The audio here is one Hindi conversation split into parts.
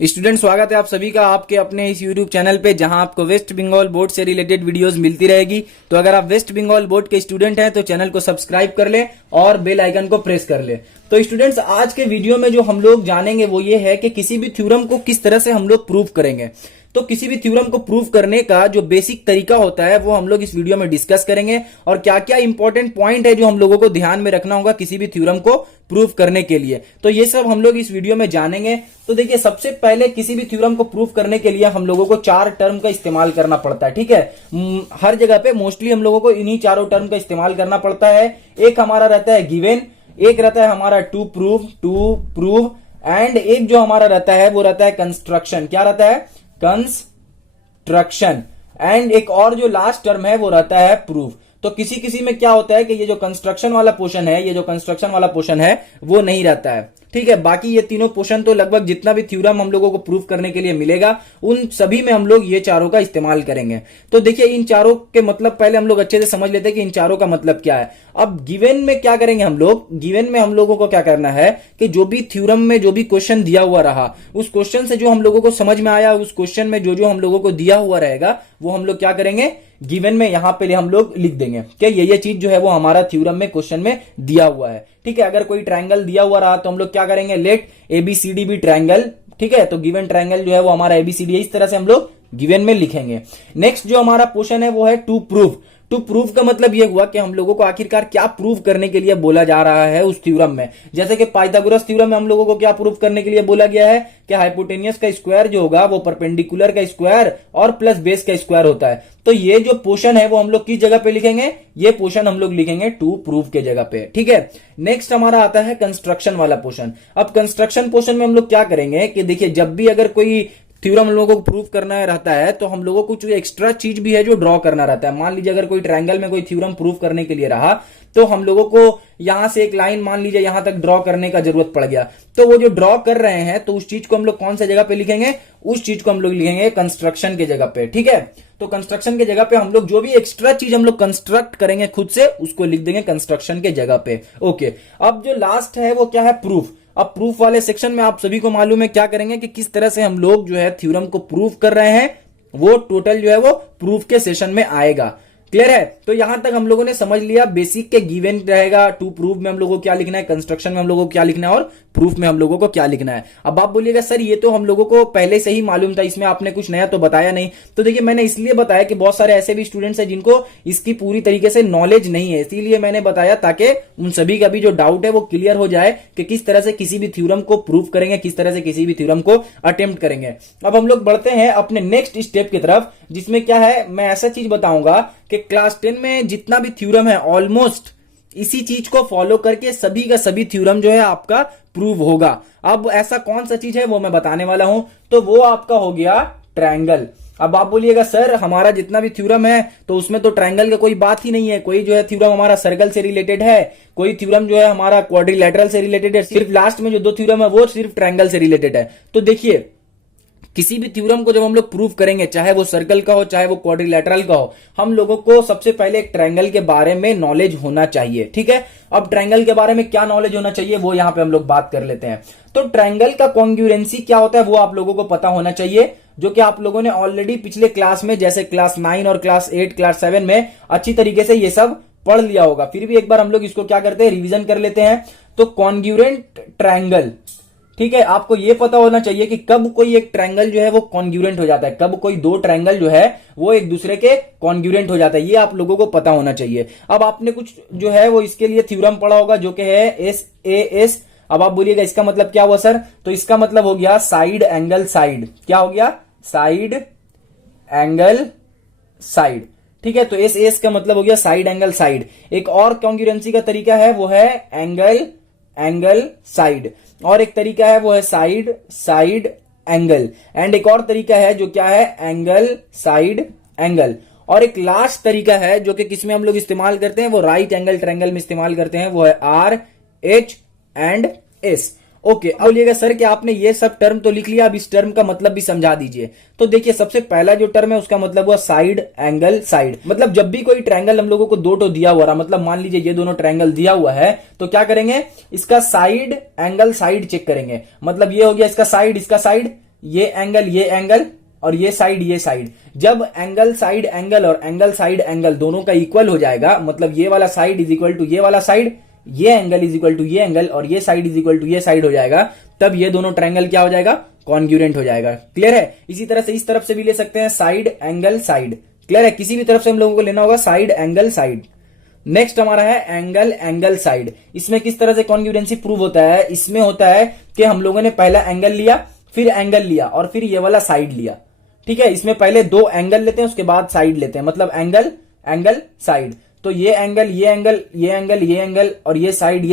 स्टूडेंट, स्वागत है आप सभी का आपके अपने इस यूट्यूब चैनल पे, जहां आपको वेस्ट बंगाल बोर्ड से रिलेटेड वीडियोस मिलती रहेगी। तो अगर आप वेस्ट बंगाल बोर्ड के स्टूडेंट हैं तो चैनल को सब्सक्राइब कर ले और बेल आइकन को प्रेस कर ले। तो स्टूडेंट्स, आज के वीडियो में जो हम लोग जानेंगे वो ये है कि किसी भी थ्योरम को किस तरह से हम लोग प्रूव करेंगे। तो किसी भी थ्योरम को प्रूव करने का जो बेसिक तरीका होता है वो हम लोग इस वीडियो में डिस्कस करेंगे, और क्या क्या इंपॉर्टेंट पॉइंट है जो हम लोगों को ध्यान में रखना होगा किसी भी थ्योरम को प्रूव करने के लिए। तो ये सब हम लोग इस वीडियो में जानेंगे। तो देखिए, सबसे पहले किसी भी थ्योरम को प्रूव करने के लिए हम लोगों को 4 टर्म का इस्तेमाल करना पड़ता है। ठीक है, हर जगह पे मोस्टली हम लोगों को इन्हीं चारों टर्म का इस्तेमाल करना पड़ता है। एक हमारा रहता है गिवन, एक रहता है हमारा टू प्रूव, एंड एक जो हमारा रहता है वो रहता है कंस्ट्रक्शन। क्या रहता है? कंस्ट्रक्शन। एंड एक और जो लास्ट टर्म है वो रहता है प्रूफ। तो किसी किसी में क्या होता है कि ये जो कंस्ट्रक्शन वाला पोर्शन है वो नहीं रहता है। ठीक है, बाकी ये तीनों पोर्शन तो लगभग जितना भी थ्योरम हम लोगों को प्रूफ करने के लिए मिलेगा उन सभी में हम लोग ये चारों का इस्तेमाल करेंगे। तो देखिए, इन चारों के मतलब पहले हम लोग अच्छे से समझ लेते हैं कि इन चारों का मतलब क्या है। अब गिवन में क्या करेंगे हम लोग? गिवन में हम लोगों को क्या करना है कि जो भी थ्योरम में जो भी क्वेश्चन दिया हुआ रहा, उस क्वेश्चन से जो हम लोगों को समझ में आया, उस क्वेश्चन में जो जो हम लोगों को दिया हुआ रहेगा वो हम लोग क्या करेंगे? गिवन में यहां पे हम लोग लिख देंगे कि ये चीज जो है वो हमारा थ्योरम में क्वेश्चन में दिया हुआ है। ठीक है, अगर कोई ट्रायंगल दिया हुआ रहा तो हम लोग क्या करेंगे? Let ABCD be triangle. ठीक है, तो गिवन ट्रायंगल जो है वो हमारा एबीसीडी है, इस तरह से हम लोग गिवन में लिखेंगे। नेक्स्ट जो हमारा पोर्शन है वो है टू प्रूफ। टू प्रूव का मतलब यह हुआ कि हम लोगों को आखिरकार क्या प्रूव करने के लिए बोला जा रहा है उस थ्योरम में। जैसे कि पाइथागोरस थ्योरम में हम लोगों को क्या प्रूव करने के लिए बोला गया है कि हाइपोटेनियस का स्क्वायर जो होगा वो परपेंडिकुलर का स्क्वायर और प्लस बेस का स्क्वायर होता है। तो ये जो पोर्शन है वो हम लोग किस जगह पे लिखेंगे? ये पोर्शन हम लोग लिखेंगे टू प्रूव के जगह पे। ठीक है, नेक्स्ट हमारा आता है कंस्ट्रक्शन वाला पोर्शन। अब कंस्ट्रक्शन पोर्शन में हम लोग क्या करेंगे कि देखिए, जब भी अगर कोई थ्योरम हम लोगों को प्रूव करना रहता है तो हम लोगों को कुछ एक्स्ट्रा चीज भी है जो ड्रॉ करना रहता है। मान लीजिए अगर कोई ट्रायंगल में कोई थ्योरम प्रूव करने के लिए रहा तो हम लोगों को यहां से एक लाइन मान लीजिए यहां तक ड्रॉ करने का जरूरत पड़ गया, तो वो जो ड्रॉ कर रहे हैं तो उस चीज को हम लोग कौन सा जगह पे लिखेंगे? उस चीज को हम लोग लिखेंगे कंस्ट्रक्शन के जगह पे। ठीक है, तो कंस्ट्रक्शन के जगह पे हम लोग जो भी एक्स्ट्रा चीज हम लोग कंस्ट्रक्ट करेंगे खुद से उसको लिख देंगे कंस्ट्रक्शन के जगह पे। ओके, अब जो लास्ट है वो क्या है? प्रूफ। अब प्रूफ वाले सेक्शन में आप सभी को मालूम है क्या करेंगे कि किस तरह से हम लोग जो है थ्योरम को प्रूव कर रहे हैं, वो टोटल जो है वो प्रूफ के सेशन में आएगा। क्लियर है? तो यहां तक हम लोगों ने समझ लिया बेसिक के गिवन रहेगा, टू प्रूफ में हम लोगों को क्या लिखना है, कंस्ट्रक्शन में हम लोगों को क्या लिखना है और प्रूफ में हम लोगों को क्या लिखना है। अब आप बोलिएगा सर ये तो हम लोगों को पहले से ही मालूम था, इसमें आपने कुछ नया तो बताया नहीं। तो देखिए, मैंने इसलिए बताया कि बहुत सारे ऐसे भी स्टूडेंट्स हैं जिनको इसकी पूरी तरीके से नॉलेज नहीं है, इसीलिए मैंने बताया ताकि उन सभी का भी जो डाउट है वो क्लियर हो जाए कि किस तरह से किसी भी थ्योरम को प्रूव करेंगे, किस तरह से किसी भी थ्योरम को अटेम्प्ट करेंगे। अब हम लोग बढ़ते हैं अपने नेक्स्ट स्टेप की तरफ, जिसमें क्या है, मैं ऐसा चीज बताऊंगा कि क्लास 10 में जितना भी थ्योरम है ऑलमोस्ट इसी चीज को फॉलो करके सभी का सभी थ्योरम जो है आपका प्रूव होगा। अब ऐसा कौन सा चीज है वो मैं बताने वाला हूं, तो वो आपका हो गया ट्रायंगल। अब आप बोलिएगा सर हमारा जितना भी थ्योरम है तो उसमें तो ट्रायंगल का कोई बात ही नहीं है, कोई जो है थ्योरम हमारा सर्कल से रिलेटेड है, कोई थ्योरम जो है हमारा क्वाड्रिलैटरल से रिलेटेड है, सिर्फ लास्ट में जो 2 थ्योरम है वो सिर्फ ट्रायंगल से रिलेटेड है। तो देखिए, किसी भी थ्योरम को जब हम लोग प्रूव करेंगे, चाहे वो सर्कल का हो चाहे वो क्वाड्रिलैटरल का हो, हम लोगों को सबसे पहले एक ट्रायंगल के बारे में नॉलेज होना चाहिए। ठीक है, अब ट्रायंगल के बारे में क्या नॉलेज होना चाहिए वो यहां पे हम लोग बात कर लेते हैं। तो ट्रायंगल का कॉन्ग्रुएंसी क्या होता है वो आप लोगों को पता होना चाहिए, जो कि आप लोगों ने ऑलरेडी पिछले क्लास में जैसे क्लास 9 और क्लास 8 क्लास 7 में अच्छी तरीके से ये सब पढ़ लिया होगा। फिर भी एक बार हम लोग इसको क्या करते हैं, रिवीजन कर लेते हैं। तो कॉन्ग्रुएंट ट्रायंगल, ठीक है, आपको यह पता होना चाहिए कि कब कोई एक ट्रायंगल जो है वो कॉन्ग्रुएंट हो जाता है, कब कोई 2 ट्रायंगल जो है वो एक दूसरे के कॉन्ग्रुएंट हो जाता है, ये आप लोगों को पता होना चाहिए। अब आपने कुछ जो है वो इसके लिए थ्योरम पढ़ा होगा जो कि है SAS। अब आप बोलिएगा इसका मतलब क्या हुआ सर? तो इसका मतलब हो गया साइड एंगल साइड। क्या हो गया? Side angle side. ठीक है, तो SAS का मतलब हो गया साइड एंगल साइड। एक और कॉन्ग्रुएंसी का तरीका है वो है एंगल साइड, और एक तरीका है वो है साइड एंगल, एंड एक और तरीका है जो क्या है, एंगल साइड एंगल, और एक लास्ट तरीका है जो कि किसमें हम लोग इस्तेमाल करते हैं, वो राइट एंगल ट्रायंगल में इस्तेमाल करते हैं, वो है RHS। ओके, अब बोलिएगा सर कि आपने ये सब टर्म तो लिख लिया, अब इस टर्म का मतलब भी समझा दीजिए। तो देखिए, सबसे पहला जो टर्म है उसका मतलब हुआ साइड एंगल साइड। मतलब जब भी कोई ट्रायंगल हम लोगों को 2 दिया हुआ रहा, मतलब मान लीजिए ये दोनों ट्रायंगल दिया हुआ है, तो क्या करेंगे, इसका साइड एंगल साइड चेक करेंगे। मतलब ये हो गया इसका साइड, ये एंगल और ये साइड। जब एंगल साइड एंगल और एंगल साइड एंगल दोनों का इक्वल हो जाएगा, मतलब ये वाला साइड इज इक्वल टू ये वाला साइड, ये एंगल इज इक्वल टू ये एंगल और ये साइड इज इक्वल टू ये साइड हो जाएगा, तब ये दोनों ट्रायंगल क्या हो जाएगा, कॉन्ग्रुएंट हो जाएगा। क्लियर है। इसी तरह से इस तरफ से भी ले सकते हैं, साइड एंगल साइड। क्लियर है। किसी भी तरफ से हम लोगों को लेना होगा साइड एंगल साइड। नेक्स्ट हमारा है एंगल एंगल साइड। इसमें किस तरह से कॉन्ग्रुएंसी प्रूव होता है, इसमें होता है कि हम लोगों ने पहला एंगल लिया, फिर एंगल लिया और फिर ये वाला साइड लिया। ठीक है। इसमें पहले दो एंगल लेते हैं, उसके बाद साइड लेते हैं, मतलब एंगल एंगल साइड। तो ये एंगल ये एंगल ये एंगल ये एंगल और ये साइड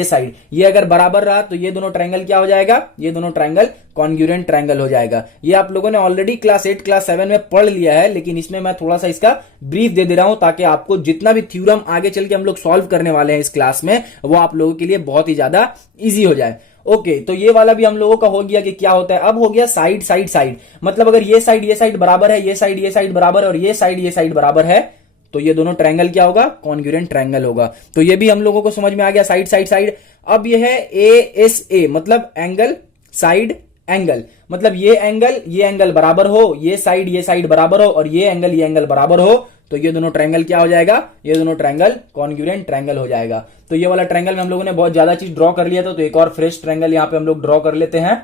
ये अगर बराबर रहा तो ये दोनों ट्रायंगल क्या हो जाएगा, ये दोनों ट्रायंगल कॉन्ग्रुएंट ट्रायंगल हो जाएगा। ये आप लोगों ने ऑलरेडी क्लास 8 क्लास 7 में पढ़ लिया है, लेकिन इसमें मैं थोड़ा सा इसका ब्रीफ दे रहा हूं ताकि आपको जितना भी थ्योरम आगे चल के हम लोग सॉल्व करने वाले हैं इस क्लास में, वो आप लोगों के लिए बहुत ही ज्यादा ईजी हो जाए। ओके, तो ये वाला भी हम लोगों का हो गया कि क्या होता है। अब हो गया साइड साइड साइड, मतलब अगर ये साइड बराबर है, ये साइड बराबर है और ये साइड बराबर है, तो ये दोनों ट्रायंगल क्या होगा, कॉन्ग्रुएंट ट्रायंगल होगा। तो ये भी हम लोगों को समझ में आ गया, साइड साइड साइड। अब ये है ASA, मतलब एंगल साइड एंगल, मतलब ये एंगल बराबर हो, ये साइड बराबर हो और ये एंगल बराबर हो, तो ये दोनों ट्रायंगल क्या हो जाएगा, ये दोनों ट्रायंगल कॉन्ग्रुएंट ट्रायंगल हो जाएगा। तो ये वाला ट्रायंगल में हम लोगों ने बहुत ज्यादा चीज ड्रॉ कर लिया था, तो एक और फ्रेश ट्रायंगल यहां पे हम लोग ड्रॉ कर लेते हैं।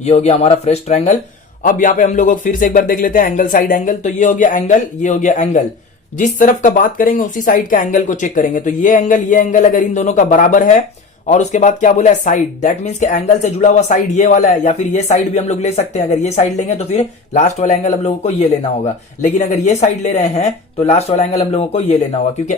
ये हो गया हमारा फ्रेश ट्रायंगल। अब यहाँ पे हम लोग फिर से एक बार देख लेते हैं एंगल साइड एंगल। तो ये हो गया एंगल, ये हो गया एंगल। जिस तरफ का बात करेंगे उसी साइड का एंगल को चेक करेंगे। तो ये एंगल अगर इन दोनों का बराबर है और उसके बाद क्या बोला है, साइड, दैट मींस कि एंगल से जुड़ा हुआ साइड ये वाला है, या फिर ये साइड भी हम लोग ले सकते हैं। अगर ये साइड लेंगे तो फिर लास्ट वाला एंगल हम लोगों को ये लेना होगा, लेकिन अगर ये साइड ले रहे हैं तो लास्ट वाला एंगल हम लोगों को ये लेना होगा, क्योंकि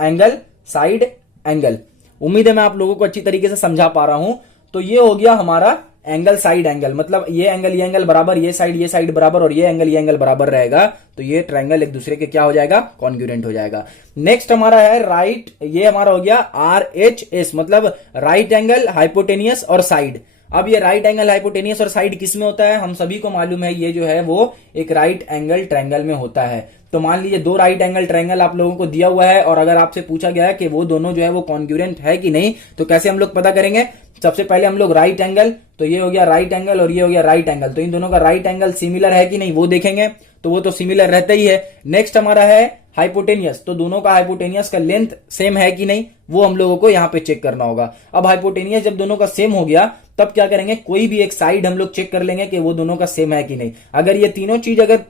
एंगल साइड एंगल। उम्मीद है मैं आप लोगों को अच्छी तरीके से समझा पा रहा हूं। तो ये हो गया हमारा एंगल साइड एंगल, मतलब ये एंगल बराबर, ये साइड बराबर और ये एंगल बराबर रहेगा, तो ये ट्रायंगल एक दूसरे के क्या हो जाएगा, कॉन्ग्रुएंट हो जाएगा। नेक्स्ट हमारा है राइट, ये हमारा हो गया RHS, मतलब राइट एंगल हाइपोटेनियस और साइड। अब ये राइट एंगल हाइपोटेनियस और साइड किस में होता है, हम सभी को मालूम है, ये जो है वो एक राइट एंगल ट्रायंगल में होता है। तो मान लीजिए दो राइट एंगल ट्रायंगल आप लोगों को दिया हुआ है और अगर आपसे पूछा गया है कि वो दोनों जो है वो कॉन्ग्रुएंट है कि नहीं, तो कैसे हम लोग पता करेंगे। सबसे पहले हम लोग राइट एंगल, तो ये हो गया राइट एंगल और ये हो गया राइट एंगल, तो इन दोनों का राइट एंगल सिमिलर है कि नहीं वो देखेंगे, तो वो तो सिमिलर रहता ही है। नेक्स्ट हमारा है हाइपोटेनियस, तो दोनों का हाइपोटेनियस का लेंथ सेम है कि नहीं वो हम लोगों को यहाँ पे चेक करना होगा। अब हाइपोटेनियस जब दोनों का सेम हो गया तब क्या करेंगे, कोई भी एक साइड हम लोग चेक कर लेंगे कि वो दोनों का सेम है कि नहीं। अगर ये तीनों चीज अगर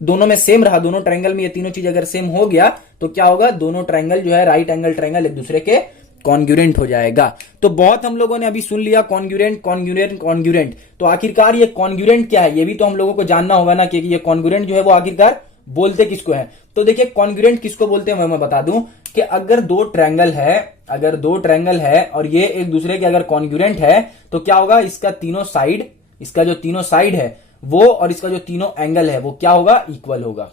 दोनों में सेम रहा, दोनों ट्रायंगल में ये तीनों चीज अगर सेम हो गया, तो क्या होगा, दोनों ट्रायंगल जो है राइट एंगल ट्रायंगल एक दूसरे के कॉन्ग्रुएंट हो जाएगा। तो बहुत हम लोगों ने अभी सुन लिया कॉन्ग्रुएंट। तो आखिरकार ये कॉन्ग्रुएंट क्या है, ये भी तो हम लोगों को जानना होगा ना, कि ये कॉन्ग्रुएंट जो है वो आखिरकार बोलते किसको है। तो देखिए कॉन्ग्रुएंट किसको बोलते हैं मैं बता दूं कि अगर दो ट्रायंगल है और ये एक दूसरे के अगर कॉन्ग्रुएंट है, तो क्या होगा, इसका जो तीनों साइड है वो और इसका जो तीनों एंगल है वो क्या होगा, इक्वल होगा।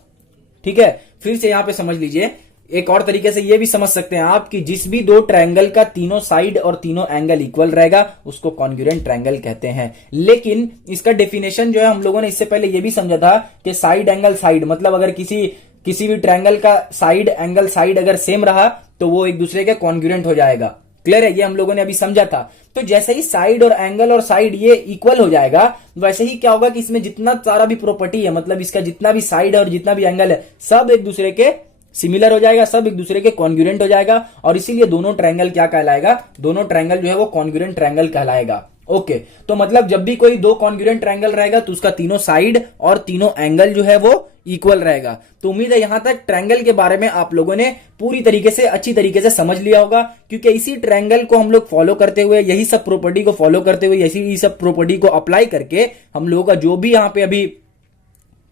ठीक है। फिर से यहां पे समझ लीजिए, एक और तरीके से ये भी समझ सकते हैं आप कि जिस भी दो ट्रायंगल का तीनों साइड और तीनों एंगल इक्वल रहेगा उसको कॉन्ग्रुएंट ट्रायंगल कहते हैं। लेकिन इसका डेफिनेशन जो है हम लोगों ने इससे पहले ये भी समझा था कि साइड एंगल साइड, मतलब अगर किसी भी ट्रायंगल का साइड एंगल साइड अगर सेम रहा तो वो एक दूसरे के कॉन्ग्रुएंट हो जाएगा। क्लियर है, ये हम लोगों ने अभी समझा था। तो जैसे ही साइड और एंगल और साइड ये इक्वल हो जाएगा, वैसे ही क्या होगा कि इसमें जितना सारा भी प्रॉपर्टी है, मतलब इसका जितना भी साइड है और जितना भी एंगल है, सब एक दूसरे के सिमिलर हो जाएगा, सब एक दूसरे के कॉन्ग्रुएंट हो जाएगा, और इसीलिए दोनों ट्रायंगल क्या कहलाएगा, दोनों ट्रायंगल जो है वो कॉन्ग्रुएंट ट्रायंगल कहलाएगा। ओके, तो मतलब जब भी कोई दो कॉन्ग्रुएंट ट्रायंगल रहेगा तो उसका तीनों साइड और तीनों एंगल जो है वो इक्वल रहेगा। तो उम्मीद है यहां तक ट्रायंगल के बारे में आप लोगों ने पूरी तरीके से अच्छी तरीके से समझ लिया होगा, क्योंकि इसी ट्रायंगल को हम लोग फॉलो करते हुए, यही सब प्रॉपर्टी को फॉलो करते हुए, यही सब प्रॉपर्टी को अप्लाई करके हम लोगों का जो भी यहां पे अभी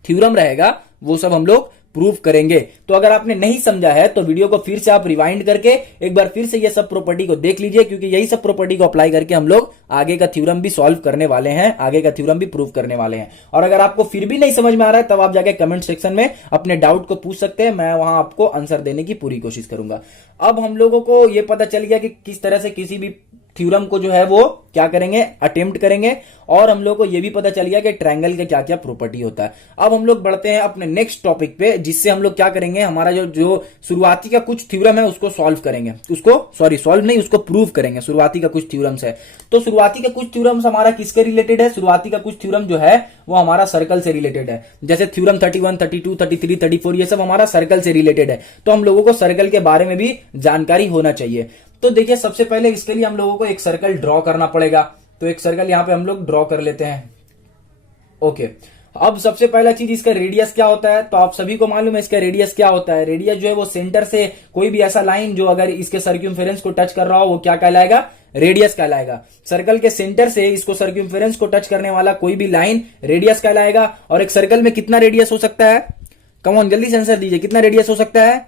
थ्योरम रहेगा वो सब हम लोग प्रूव करेंगे। तो अगर आपने नहीं समझा है तो वीडियो को फिर से आप रिवाइंड करके एक बार फिर से ये सब प्रॉपर्टी को देख लीजिए, क्योंकि यही सब प्रॉपर्टी को अप्लाई करके हम लोग आगे का थ्योरम भी सॉल्व करने वाले हैं, आगे का थ्योरम भी प्रूव करने वाले हैं। और अगर आपको फिर भी नहीं समझ में आ रहा है तब आप जाके कमेंट सेक्शन में अपने डाउट को पूछ सकते हैं, मैं वहां आपको आंसर देने की पूरी कोशिश करूंगा। अब हम लोगों को यह पता चल गया कि किस तरह से किसी भी थ्योरम को जो है वो क्या करेंगे, अटेम्प्ट करेंगे, और हम लोग को ये भी पता चल गया कि ट्रायंगल के क्या क्या प्रॉपर्टी होता है। अब हम लोग बढ़ते हैं अपने नेक्स्ट टॉपिक पे, जिससे हम लोग क्या करेंगे, हमारा जो शुरुआती का कुछ थ्योरम है उसको सॉल्व करेंगे, उसको प्रूव करेंगे। शुरुआती का कुछ थ्योरम्स है, तो शुरुआती का कुछ थ्योरम्स हमारा किसके रिलेटेड है, शुरुआती का कुछ थ्योरम जो है वो हमारा सर्कल से रिलेटेड है। जैसे थ्योरम 31, 32, 33, 34 ये सब हमारा सर्कल से रिलेटेड है, तो हम लोगों को सर्कल के बारे में भी जानकारी होना चाहिए। तो देखिए सबसे पहले इसके लिए हम लोगों को एक सर्कल ड्रॉ करना पड़ेगा, तो एक सर्कल यहां पे हम लोग ड्रॉ कर लेते हैं। ओके, अब सबसे पहला चीज इसका रेडियस क्या होता है, तो आप सभी को मालूम है इसका रेडियस क्या होता है। रेडियस जो है वो सेंटर से कोई भी ऐसा लाइन जो अगर इसके सर्क्यूमफेरेंस को टच कर रहा हो वो क्या कहलाएगा, रेडियस कहलाएगा। सर्कल के सेंटर से इसको सर्क्यूमफेरेंस को टच करने वाला कोई भी लाइन रेडियस कहलाएगा। और एक सर्कल में कितना रेडियस हो सकता है, कम ऑन जल्दी से आंसर दीजिए, कितना रेडियस हो सकता है।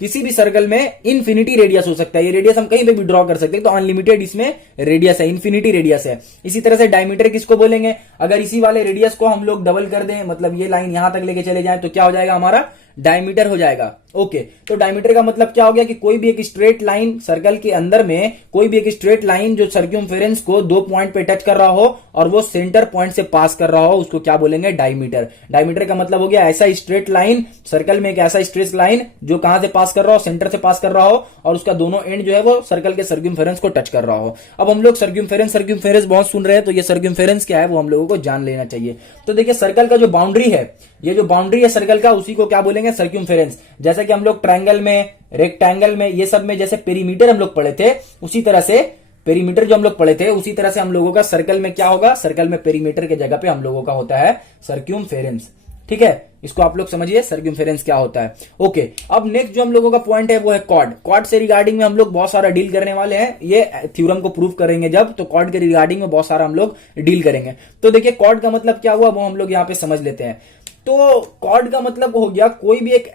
किसी भी सर्कल में इन्फिनिटी रेडियस हो सकता है, ये रेडियस हम कहीं पे भी ड्रॉ कर सकते हैं, तो अनलिमिटेड इसमें रेडियस है, इन्फिनिटी रेडियस है। इसी तरह से डायमीटर किसको बोलेंगे, अगर इसी वाले रेडियस को हम लोग डबल कर दें, मतलब ये लाइन यहां तक लेके चले जाएं, तो क्या हो जाएगा, हमारा डायमीटर हो जाएगा। ओके, तो डायमीटर का मतलब क्या हो गया कि कोई भी एक स्ट्रेट लाइन सर्कल के अंदर में, कोई भी एक स्ट्रेट लाइन जो सर्क्यूमफेरेंस को दो पॉइंट पे टच कर रहा हो और वो सेंटर पॉइंट से पास कर रहा हो, उसको क्या बोलेंगे, डायमीटर। डायमीटर का मतलब हो गया ऐसा स्ट्रेट लाइन, सर्कल में एक ऐसा स्ट्रेट लाइन जो कहां से पास कर रहा हो, सेंटर से पास कर रहा हो, और उसका दोनों एंड जो है वो सर्कल के सर्क्यूमफेरेंस को टच कर रहा हो। अब हम लोग सर्क्यूमफेरेंस बहुत सुन रहे हैं, तो ये सर्क्यूमफेरेंस क्या है वो हम लोगों को जान लेना चाहिए। तो देखिए सर्कल का जो बाउंड्री है, ये जो बाउंड्री है सर्कल का, उसी को क्या बोलेंगे, सर्क्यूमफेरेंस। जैसे कि हम लोग ट्रायंगल में, रेक्टेंगल में, ये सब में जैसे पेरीमीटर हम लोग पढ़े थे, उसी तरह से पेरीमीटर जो हम लोग पढ़े थे, उसी तरह से हम लोगों का सर्कल में क्या होगा, सर्कल में पेरीमीटर के जगह पे हम लोगों का होता है सर्क्यूमफेरेंस। ठीक है, इसको आप लोग समझिए सर्क्यूमफेरेंस क्या होता है। ओके, अब नेक्स्ट जो हम लोगों का पॉइंट है वो है कॉर्ड। कॉर्ड से रिगार्डिंग में हम लोग बहुत सारा डील करने वाले हैं, ये थ्योरम को प्रूव करेंगे जब, तो कॉर्ड के रिगार्डिंग में बहुत सारा हम लोग डील करेंगे। तो देखिए कॉर्ड का मतलब क्या हुआ वो हम लोग यहाँ पे समझ लेते हैं। तो कॉर्ड का मतलब हो गया कोई भी एक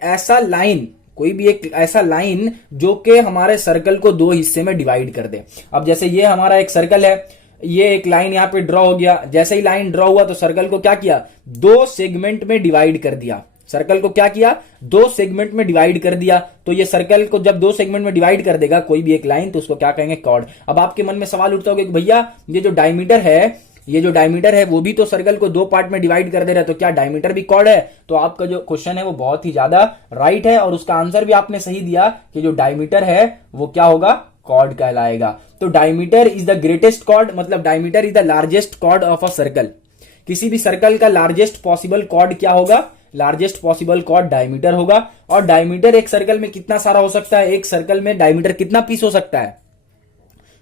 ऐसा लाइन जो कि हमारे सर्कल को दो हिस्से में डिवाइड कर दे। अब जैसे ये हमारा एक सर्कल है, ये एक लाइन यहां पे ड्रॉ हो गया, जैसे ही लाइन ड्रॉ हुआ तो सर्कल को क्या किया, दो सेगमेंट में डिवाइड कर दिया। सर्कल को क्या किया, दो सेगमेंट में डिवाइड कर दिया। तो ये सर्कल को जब दो सेगमेंट में डिवाइड कर देगा कोई भी एक लाइन, तो उसको क्या कहेंगे, कॉर्ड। अब आपके मन में सवाल उठता होगा कि भैया ये जो डायमीटर है वो भी तो सर्कल को दो पार्ट में डिवाइड कर दे रहा है, तो क्या डायमीटर भी कॉर्ड है। तो आपका जो क्वेश्चन है वो बहुत ही ज्यादा राइट है, और उसका आंसर भी आपने सही दिया कि जो डायमीटर है वो क्या होगा, कॉर्ड कहलाएगा। तो diameter is the greatest chord, मतलब diameter is the largest chord of a circle. किसी भी सर्कल का लार्जेस्ट पॉसिबल कॉर्ड क्या होगा, लार्जेस्ट पॉसिबल कॉर्ड डायमीटर होगा। और डायमीटर एक सर्कल में कितना सारा हो सकता है, एक सर्कल में डायमीटर कितना पीस हो सकता है,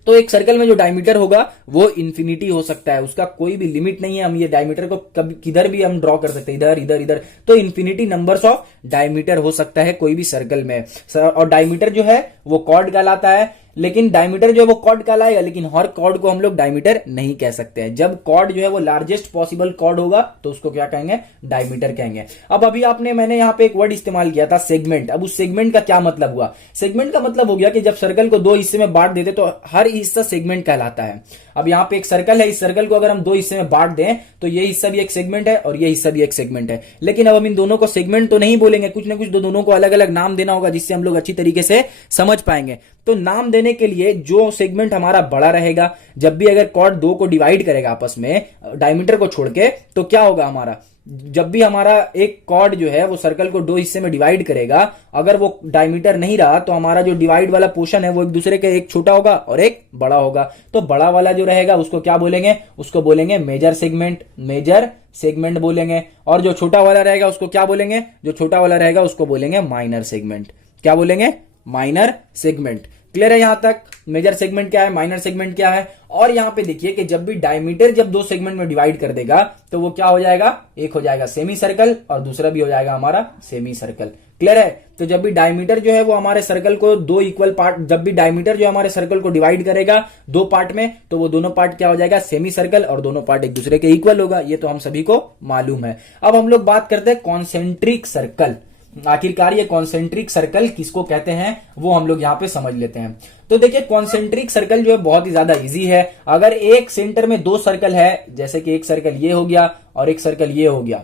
तो एक सर्कल में जो डायमीटर होगा वो इन्फिनिटी हो सकता है, उसका कोई भी लिमिट नहीं है। हम ये डायमीटर को कभी किधर भी हम ड्रॉ कर सकते हैं, इधर इधर इधर, तो इन्फिनिटी नंबर्स ऑफ डायमीटर हो सकता है कोई भी सर्कल में। और डायमीटर जो है वो कॉर्ड कहलाता है, लेकिन डायमीटर जो है वो कॉर्ड कहलाएगा, लेकिन हर कॉर्ड को हम लोग डायमीटर नहीं कह सकते हैं। जब कॉर्ड जो है वो लार्जेस्ट पॉसिबल कॉर्ड होगा तो उसको क्या कहेंगे, डायमीटर कहेंगे। अब अभी मैंने यहाँ पे एक वर्ड इस्तेमाल किया था, सेगमेंट। अब उस सेगमेंट का क्या मतलब हुआ, सेगमेंट का मतलब हो गया कि जब सर्कल को दो हिस्से में बांट देते तो हर हिस्सा सेगमेंट कहलाता है। अब यहाँ पे एक सर्कल है, इस सर्कल को अगर हम दो हिस्से में बांट दें तो ये हिस्सा भी एक सेगमेंट है और ये हिस्सा भी एक सेगमेंट है। लेकिन अब हम इन दोनों को सेगमेंट तो नहीं बोलेंगे, कुछ ना कुछ दोनों को अलग अलग नाम देना होगा जिससे हम लोग अच्छी तरीके से समझ पाएंगे। तो नाम देने के लिए जो सेगमेंट हमारा बड़ा रहेगा, जब भी अगर कॉर्ड दो को डिवाइड करेगा आपस में डायमीटर को छोड़ के, तो क्या होगा हमारा, जब भी हमारा एक कॉर्ड जो है वो सर्कल को दो हिस्से में डिवाइड करेगा, अगर वो डायमीटर नहीं रहा तो हमारा जो डिवाइड वाला पोर्शन है वो एक दूसरे के, एक छोटा होगा और एक बड़ा होगा। तो बड़ा वाला जो रहेगा उसको क्या बोलेंगे, उसको बोलेंगे मेजर सेगमेंट बोलेंगे। और जो छोटा वाला रहेगा उसको क्या बोलेंगे, जो छोटा वाला रहेगा उसको बोलेंगे माइनर सेगमेंट। क्या बोलेंगे, माइनर सेगमेंट। क्लियर है यहां तक, मेजर सेगमेंट क्या है, माइनर सेगमेंट क्या है। और यहां पे देखिए कि जब भी डायमीटर जब दो सेगमेंट में डिवाइड कर देगा तो वो क्या हो जाएगा, एक हो जाएगा सेमी सर्कल और दूसरा भी हो जाएगा हमारा सेमी सर्कल। क्लियर है। तो जब भी डायमीटर जो है वो हमारे सर्कल को दो इक्वल पार्ट, जब भी डायमीटर जो हमारे सर्कल को डिवाइड करेगा दो पार्ट में, तो वो दोनों पार्ट क्या हो जाएगा, सेमी सर्कल, और दोनों पार्ट एक दूसरे के इक्वल होगा। ये तो हम सभी को मालूम है। अब हम लोग बात करते हैं कॉन्सेंट्रिक सर्कल। आखिरकार ये कॉन्सेंट्रिक सर्कल किसको कहते हैं वो हम लोग यहाँ पे समझ लेते हैं। तो देखिए कॉन्सेंट्रिक सर्कल जो है बहुत ही ज्यादा इजी है। अगर एक सेंटर में दो सर्कल है, जैसे कि एक सर्कल ये हो गया और एक सर्कल ये हो गया,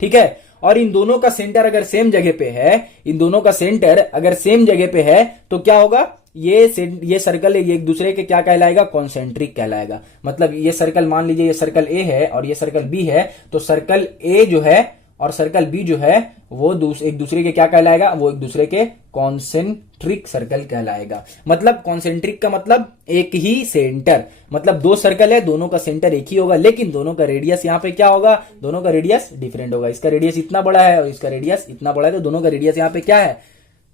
ठीक है, और इन दोनों का सेंटर अगर सेम जगह पे है, इन दोनों का सेंटर अगर सेम जगह पे है, तो क्या होगा, ये सर्कल ये एक दूसरे के क्या कहलाएगा, कॉन्सेंट्रिक कहलाएगा। मतलब ये सर्कल मान लीजिए ये सर्कल ए है और ये सर्कल बी है, तो सर्कल ए जो है और सर्कल बी जो है वो एक दूसरे के क्या कहलाएगा, वो एक दूसरे के कॉन्सेंट्रिक सर्कल कहलाएगा। मतलब कॉन्सेंट्रिक का मतलब एक ही सेंटर, मतलब दो सर्कल है, दोनों का सेंटर एक ही होगा, लेकिन दोनों का रेडियस यहाँ पे क्या होगा, दोनों का रेडियस डिफरेंट होगा। इसका रेडियस इतना बड़ा है और इसका रेडियस इतना बड़ा है, तो दोनों का रेडियस यहाँ पे क्या है,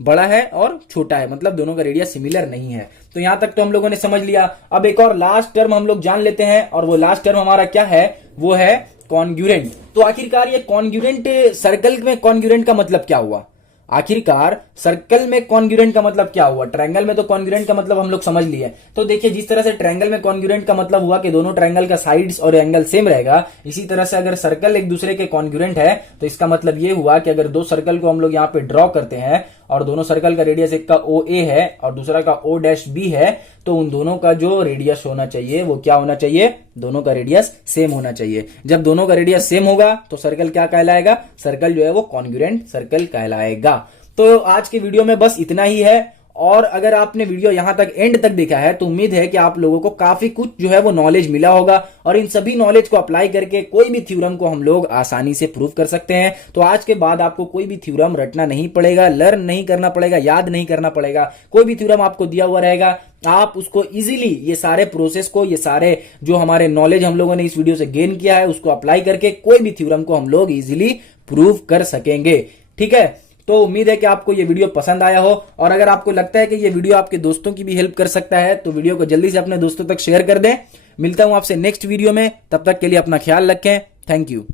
बड़ा है और छोटा है, मतलब दोनों का रेडियस सिमिलर नहीं है। तो यहां तक तो हम लोगों ने समझ लिया। अब एक और लास्ट टर्म हम लोग जान लेते हैं, और वो लास्ट टर्म हमारा क्या है, वो है कॉन्ग्रुएंट। तो आखिरकार ये कॉन्ग्रुएंट सर्कल में कॉन्ग्रुएंट का मतलब क्या हुआ, आखिरकार सर्कल में कॉन्ग्रुएंट का मतलब क्या हुआ। ट्रायंगल में तो कॉन्ग्रुएंट का मतलब हम लोग समझ लिए। तो देखिए जिस तरह से ट्रायंगल में कॉन्ग्रुएंट का मतलब हुआ कि दोनों ट्रायंगल का साइड्स और एंगल सेम रहेगा, इसी तरह से अगर सर्कल एक दूसरे के कॉन्ग्रुएंट है तो इसका मतलब ये हुआ कि अगर दो सर्कल को हम लोग यहाँ पे ड्रॉ करते हैं और दोनों सर्कल का रेडियस, एक का ओ ए है और दूसरा का ओ डैश बी है, तो उन दोनों का जो रेडियस होना चाहिए वो क्या होना चाहिए, दोनों का रेडियस सेम होना चाहिए। जब दोनों का रेडियस सेम होगा तो सर्कल क्या कहलाएगा, सर्कल जो है वो कॉन्ग्रुएंट सर्कल कहलाएगा। तो आज के वीडियो में बस इतना ही है। और अगर आपने वीडियो यहां तक एंड तक देखा है तो उम्मीद है कि आप लोगों को काफी कुछ जो है वो नॉलेज मिला होगा, और इन सभी नॉलेज को अप्लाई करके कोई भी थ्योरम को हम लोग आसानी से प्रूव कर सकते हैं। तो आज के बाद आपको कोई भी थ्योरम रटना नहीं पड़ेगा, लर्न नहीं करना पड़ेगा, याद नहीं करना पड़ेगा। कोई भी थ्योरम आपको दिया हुआ रहेगा, आप उसको इजीली ये सारे प्रोसेस को, ये सारे जो हमारे नॉलेज हम लोगों ने इस वीडियो से गेन किया है उसको अप्लाई करके कोई भी थ्योरम को हम लोग इजीली प्रूव कर सकेंगे। ठीक है, तो उम्मीद है कि आपको ये वीडियो पसंद आया हो, और अगर आपको लगता है कि ये वीडियो आपके दोस्तों की भी हेल्प कर सकता है तो वीडियो को जल्दी से अपने दोस्तों तक शेयर कर दें। मिलता हूं आपसे नेक्स्ट वीडियो में, तब तक के लिए अपना ख्याल रखें। Thank you.